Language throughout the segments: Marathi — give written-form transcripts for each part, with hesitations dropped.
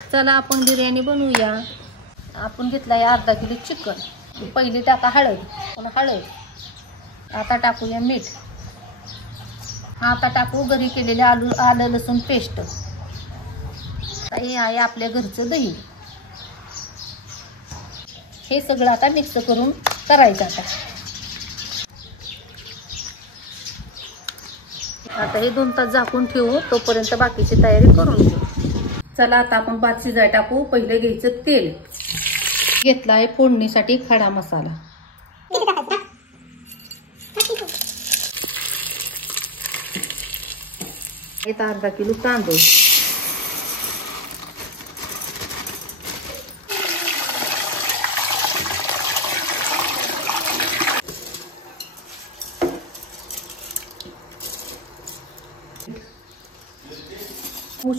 चला आपण बिर्याणी बनवूया। आपण घेतलाय अर्धा किलो चिकन। पहिली टाका हळद, पुन्हा हळद। आता टाकूया मीठ। आता टाकू घरी केलेले आलं लसूण पेस्ट। हे आहे आपल्या घरचं दही। हे सगळं आता मिक्स करून करायचं। आता हे 2 तास झाकून ठेवू, तोपर्यंत बाकीची तयारी करून घेऊ। चला आता आपण भात शिजाय टाकू। पहिले घ्यायचं तेल। घेतला आहे फोडणीसाठी खडा मसाला। इथं अर्धा किलो तांदूळ।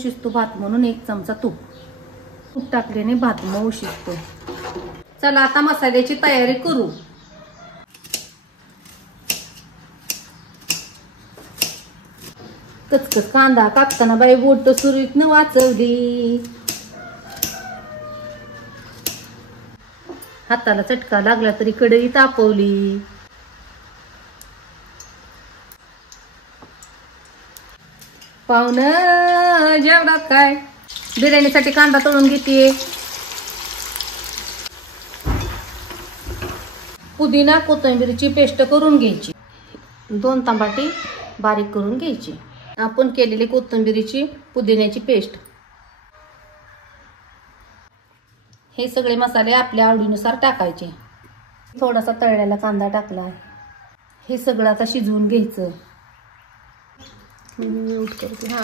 शिजतो भात म्हणून 1 चमचा तूप टाकल्याने भात मऊ शिजतो। चला आता मसाल्याची तयारी करू। कचकच कांदा कापताना बाई बोट सुरीतनं वाचवली। हाताला चटका लागला तरी कढई तापवली। पाहुणं जेवणात काय? बिर्याणीसाठी कांदा तळून घेते। पुदिना कोथिंबीरची पेस्ट करून घ्यायची। 2 टमाटे बारीक करून घ्यायची। आपण केलेली कोथिंबीरची पुदिन्याची पेस्ट। हे सगळे मसाले आपल्या आवडीनुसार टाकायचे। थोडासा तळलेला कांदा टाकला। हे सगळं आता शिजवून घ्यायचं। म्यूट करते। हा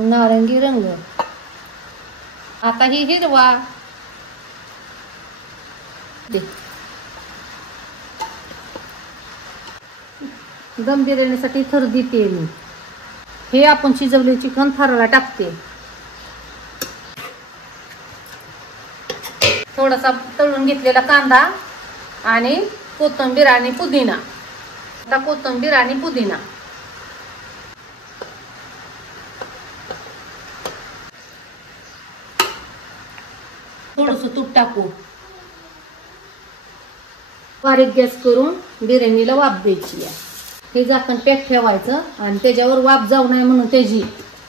नारंगी रंग। आता ही हिरवा दम बिर्याणीसाठी थर देते मी। हे आपण शिजवले चिकन थराला टाकते। थोडासा तळून घेतलेला कांदा आणि कोथिंबीर आणि पुदिना। आता कोथिंबीर आणि पुदिना। थोडंसं तूप टाकू। बारीक गॅस करून बिर्याणीला वाफ द्यायची। हे झाकण पॅक ठेवायचं आणि त्याच्यावर वाफ जाऊ नये म्हणून त्याची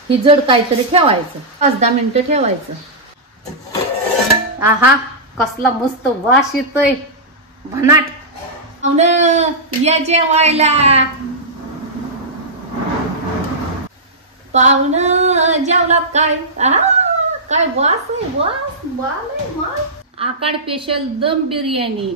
ही जड काहीतरी ठेवायचं। 5-10 मिनिटं ठेवायचं। आहा कसला मस्त वास येतोय भन्नाट। पाहुणं या जेवायला। पाहुणं जेवलात काय? काय वास आहे, वास माल आहे माल। आकाड स्पेशल दम बिर्याणी।